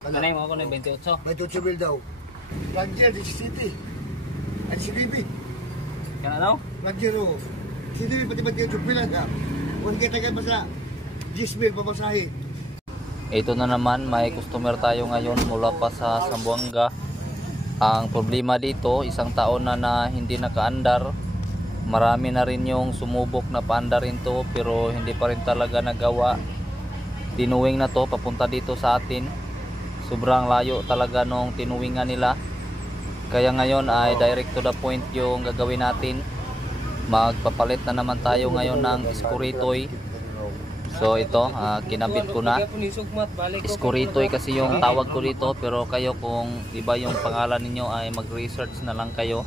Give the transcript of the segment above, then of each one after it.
Kanay mo ako ng 28. 28 mil daw. Ranger, di City. At CDB. Kana daw? Ranger o. CDB pati-pati yung pila ka. Kung kita ka pa sa 10 mil pamasahe. Ito na naman, may customer tayo ngayon mula pa sa Zamboanga. Ang problema dito, isang taon na hindi nakaandar. Marami na rin yung sumubok na paandarin to pero hindi pa rin talaga nagawa. Tinuwing na to papunta dito sa atin. Sobrang layo talaga nung tinuwingan nila. Kaya ngayon ay direct to the point yung gagawin natin. Magpapalit na naman tayo ngayon ng Escuritoy. So ito, kinabit ko na. Escuritoy kasi yung tawag ko dito, pero kayo kung iba yung pangalan ninyo ay mag-research na lang kayo.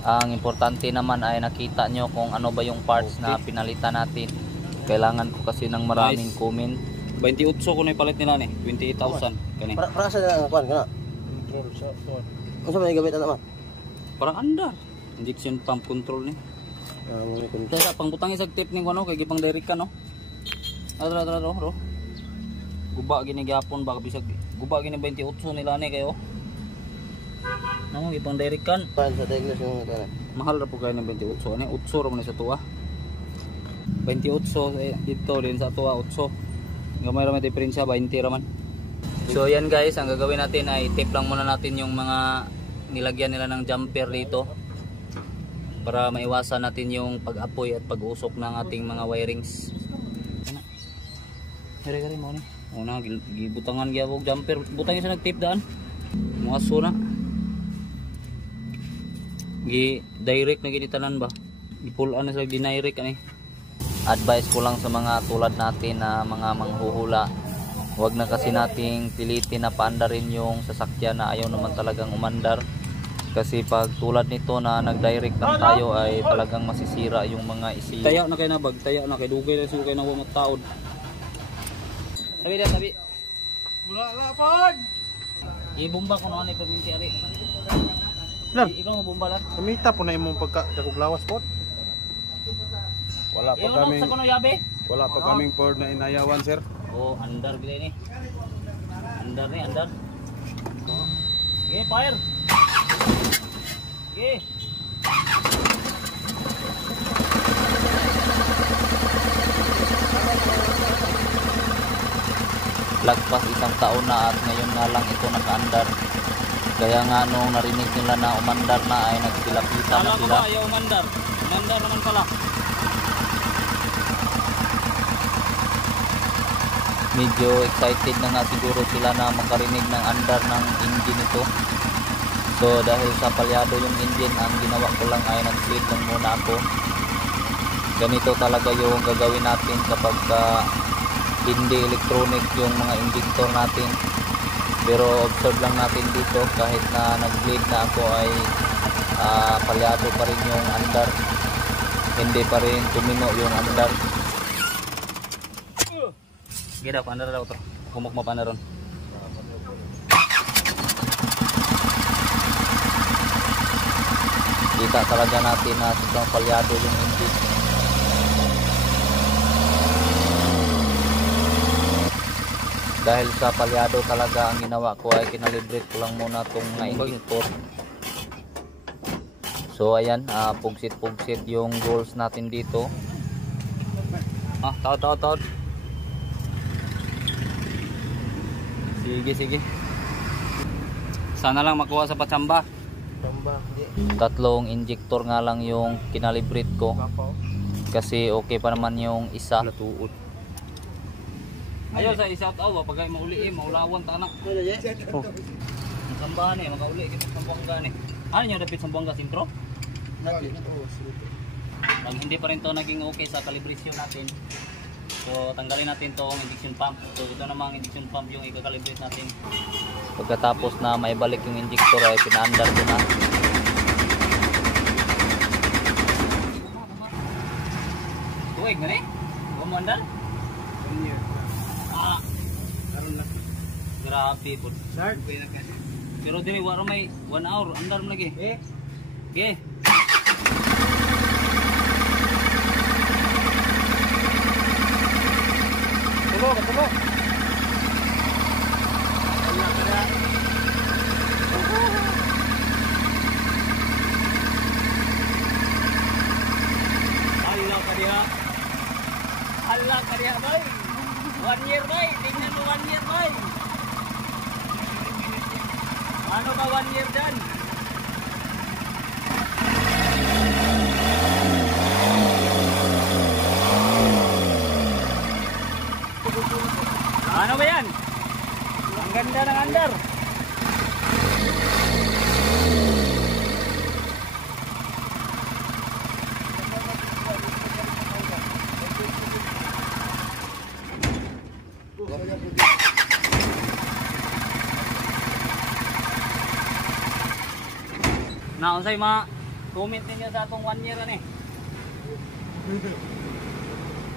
Ang importante naman ay nakita nyo kung ano ba yung parts na pinalitan natin. Kailangan ko kasi ng maraming comment. 28 ko na ipalit nila ni, 28,000 kani. Para sa kuan kana. Control sa kuan. Unsa may gamit ana? Parang andar. Injection pump control ni. Kaya pangbutang isang tip ning kuno kay gipang direct ka no. Adra ro. Guba gini gyapon baka bisag guba gini 28 nila ni kayo. Namo gipang direct kan. Pan sa technique yung kana. Mahal ra po kay ng 28 ani 8 ra man sa tuwa. 28 dito din sa tuwa 8. Gamay raman diferensya 20 raman. So yan guys, ang gagawin natin ay tape lang muna natin yung mga nilagyan nila ng jumper dito para maiwasan natin yung pag-apoy at pag-usok ng ating mga wirings. Kari mo ni. Una gibutangan gyapon jumper, butang sa nag-tape daan. Muaso na. Gi direct na ginitanan ba? Ipulan na sa dinirect ani. Advice ko lang sa mga tulad natin na mga manghuhula, huwag na kasi nating pilitin na paandarin yung sasakyan na ayaw naman talagang umandar. Kasi pag tulad nito na nag-direct lang tayo ay talagang masisira yung mga ECU. Tayo na kayo na bag, tayo na kayo dugay na sukay na wamot taod. Sabi na, sabi. Wala ka pan. Ibumba ko na ni perminti ari. Ikaw mo bumba lang. Kumita po na imong pagkakog lawas po. Wala pa kaming Ford na inayawan, sir. Oh, andar gila ni. Andar ni, andar. Okay, fire. Okay. Lagpas isang taon na at ngayon na lang ito nakaandar. Kaya nga nung narinig nila na umandar na ay nagsilapitan na sila. Ayaw umandar. Umandar naman pala. Medyo excited na nga siguro sila na makarinig ng andar ng engine ito. So dahil sa palyado yung engine, ang ginawa ko lang ay nag-sleep lang muna ako. Ganito talaga yung gagawin natin kapag hindi electronic yung mga injector natin. Pero observe lang natin dito, kahit na nag-bleed na ako ay palyado pa rin yung andar. Hindi pa rin tumino yung andar. Gida pa andar daw to. Kumukma pa na ron. Kita talaga natin na sobrang palyado yung engine. Dahil sa palyado talaga, ang ginawa ko ay kinalibrate ko lang muna itong injector. So ayan, pugsit-pugsit yung goals natin dito. Taod. Sige. Sana lang makuha sa patsamba. Tatlong injector nga lang yung kinalibrate ko. Kasi okay pa naman yung isa. Ayaw sa isa tawa pag ay mauli maulawan ta anak. Sambahan ni makauli kita Zamboanga ni. Ano niyo dapat Zamboanga sintro? Pag hindi pa rin to naging okay sa calibration natin. So tanggalin natin tong injection pump. So ito namang injection pump yung i-calibrate natin. Pagkatapos na maibalik yung injector ay pinaandar ko na. Tuwig na ni? Bumandar? Grabe po. Pero dili wala may 1 hour andar mo lagi. Okay. Tulo. Paano ba 1 year dyan? Ano ba yan? Ang ganda ng andar. Naunsay comment ninyo sa atong 1 year ani?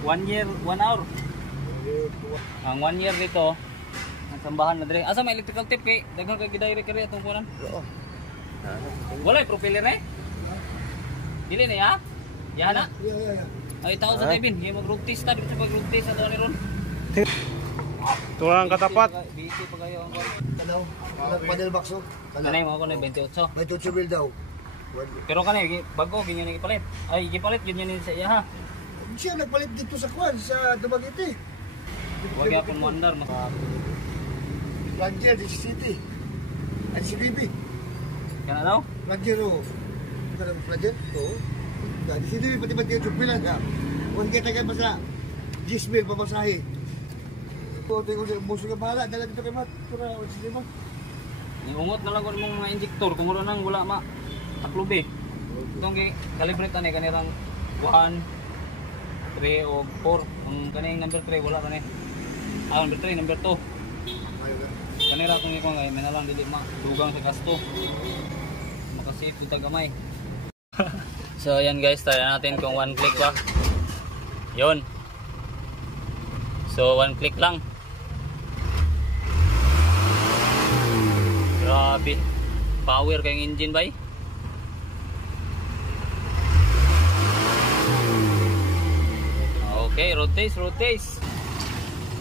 1 year, 1 hour. Ang 1 year dito, ang sambahan na dire. Asa may electrical tape kay daghan kay gidirect kari atong kunan. Wala propeller eh. Dili na ya? Ya na. Ay tao sa Kevin, gi mag road test ta dito sa pag road test ato ni ron. Tulang katapat. Busy pa kayo ang Kanaw, panel box oh. kanay mo ako na 28. May 28 mil daw. Pero kanay bago ginyo ni ipalit. Ay gipalit ginyo ni sa iya ha. Siya nagpalit dito sa Kwan, sa Dumaguete. Wag yapon mo andar mas Ranger, di City. At si Bibi. kana daw. Ranger oh. Karang Ranger? Oo. Di City, pati-pati yung jubilan. Huwag kita kayo pa sa 10 mil pamasahe. Ito, tingin ko muso ka bahala. Dala dito kay Mat. Tura, o si Mat. Iungot na lang ko mong mga injector kung wala nang wala ma taklubi. Itong calibrate ani kanirang 1 3 o 4. Ang kaning number 3 wala man eh. Number 3, number 2. Kanira kung ikaw ngay may nalang dili ma dugang sa gasto. Makasave yung tagamay. So ayan guys, try natin kung 1 click ba. Yun. So 1 click lang. Grabe. Power kayong engine bay. Okay, rotate, rotate.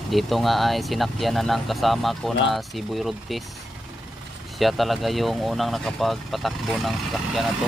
Dito nga ay sinakyan na ng kasama ko na si Boy Rodtis. Siya talaga yung unang nakapagpatakbo ng sasakyan na to.